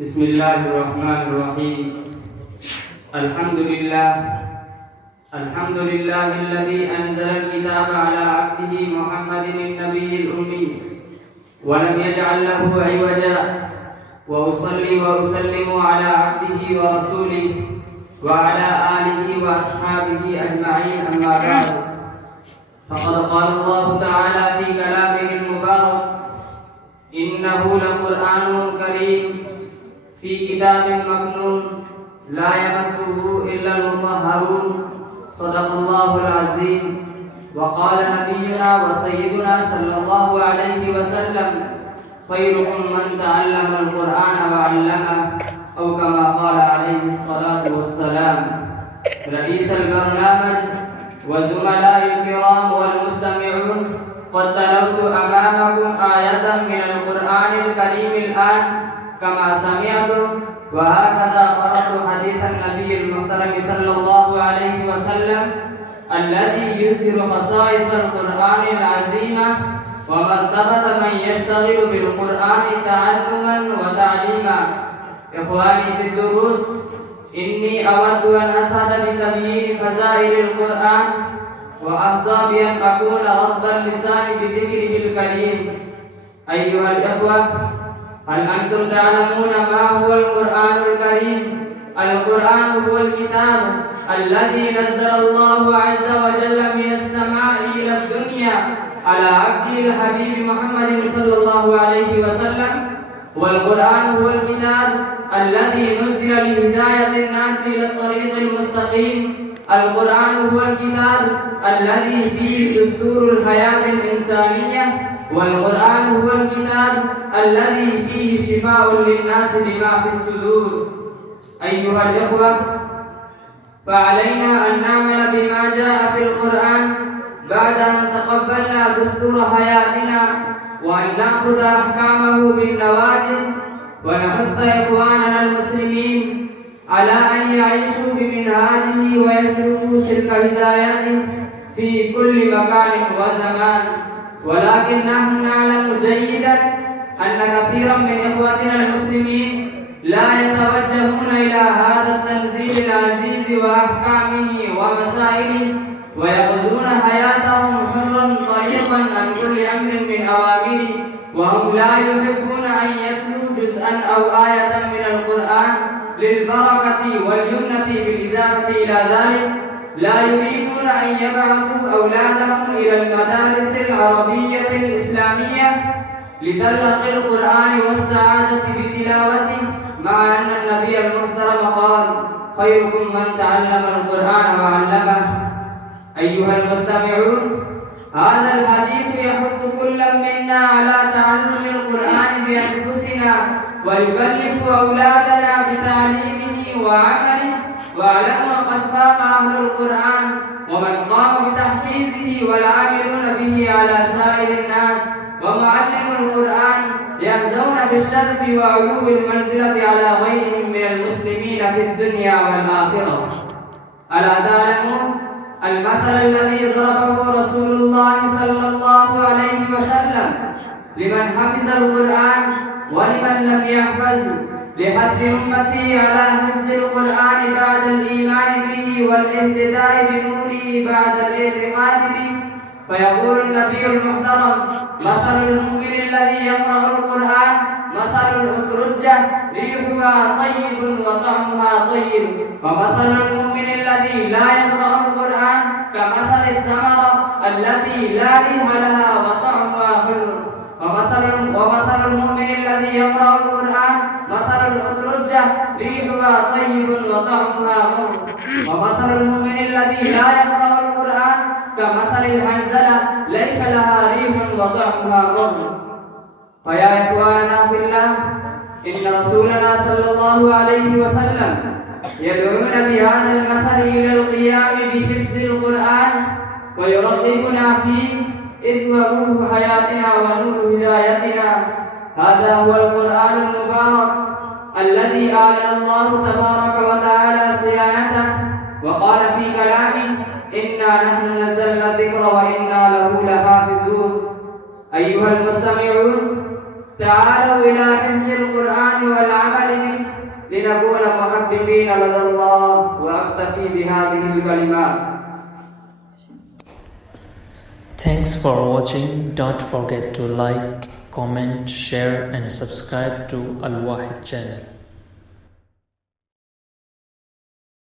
بسم الله الرحمن الرحيم. الحمد لله الذي أنزل الكتاب على عبده محمد النبي الأمي ولم يجعل له عوجا، وأصلي وأسلم على عبده ورسوله وعلى آله وأصحابه أجمعين، أما بعد، فقد قال الله تعالى في كلامه المبارك: إنه لقرآن كريم في كتاب مكنون لا يمسه إلا المطهرون، صدق الله العظيم. وقال نبينا وسيدنا صلى الله عليه وسلم: خيركم من تعلم القرآن وعلمه، أو كما قال عليه الصلاة والسلام. رئيس البرنامج وزملاء الكرام والمستمعون، قد تلوت أمامكم آية من القرآن الكريم الآن كما سمعتم، وهكذا قرأت حديث النبي المحترم صلى الله عليه وسلم الذي يظهر خصائص القرآن العظيمة ومرتبة من يشتغل بالقرآن تعلما وتعليما. إخواني في الدروس، إني أود أن أسعد بتبيين فضائل القرآن، وأحظى بأن أكون رطب اللسان بذكره الكريم. أيها الإخوة، هل أنتم تعلمون ما هو القرآن الكريم؟ القرآن هو الكتاب الذي نزل الله عز وجل من السماء إلى الدنيا على عبده الحبيب محمد صلى الله عليه وسلم. والقرآن هو الكتاب الذي نزل لهداية الناس إلى الطريق المستقيم. القرآن هو الكتاب الذي فيه دستور الحياة الإنسانية. والقرآن هو الكتاب الذي فيه شفاء للناس لما في الصدور. أيها الإخوة، فعلينا أن نعمل بما جاء في القرآن بعد أن تقبلنا دستور حياتنا، وأن نأخذ أحكامه بالنواجذ، ونحث إخواننا المسلمين على أن يعيشوا بمنهاجه ويسلكوا سلك هدايته في كل مكان وزمان. ولكن نحن نعلم جيدا أن كثيرا من إخوتنا المسلمين لا يتوجهون إلى هذا التنزيل العزيز وأحكامه ومسائله، ويقضون حياتهم حرا طريقا عن كل أمر من أوامره، وهم لا يحبون أن يتلوا جزءا أو آية من القرآن للبركة واليمنة بالإضافة إلى ذلك. لا يريدون أن يبعثوا أولادهم إلى المدارس العربية الإسلامية لتلقي القرآن والسعادة بتلاوته، مع أن النبي المحترم قال: خيركم من تعلم القرآن وعلمه. أيها المستمعون، هذا الحديث يحث كل منا على تعلم القرآن بأنفسنا، ويكلف أولادنا بتعليمه وعمله. واعلموا قد فاق أهل القرآن ومن قام بتحفيظه والعاملون به على سائر الناس. ومعلم القرآن يحظون بالشرف وعلو المنزلة على غيرهم من المسلمين في الدنيا والآخرة. ألا تعلمون المثل الذي ضربه رسول الله صلى الله عليه وسلم لمن حفظ القرآن ولمن لم يحفظه، لحث أمتي على حفظ القرآن بعد الإيمان به والاهتداء بنوره بعد الاعتقاد به. فيقول النبي المحترم: مثل المؤمن الذي يقرأ القرآن مثل الأترجة، ريحها طيب وطعمها طيب. ومثل المؤمن الذي لا يقرأ القرآن كمثل الثمرة التي لا ريح لها وطعمها حلو. ومثل المؤمن الذي يقرأ القرآن مثل الأترجة، ريحها طيب وطعمها مر. ومثل المؤمن الذي لا يقرأ القرآن كمثل الحنزلة، ليس لها ريح وطعمها مر. فيا إخواننا في الله، إن رسولنا صلى الله عليه وسلم يدعونا بهذا المثل إلى القيام بحفظ القرآن ويرغبنا فيه، إذ هو روح حياتنا ونور هدايتنا. هذا هو القرآن المبارك الذي أعلن الله تبارك وتعالى صيانته، وقال في كلامه: إنا نحن نزلنا الذكر وإنا له لحافظون. أيها المستمعون، تعالوا إلى حفظ القرآن والعمل به هذه الكلمات. Thanks for watching. Don't forget to like, comment, share and subscribe to Al Wahid channel.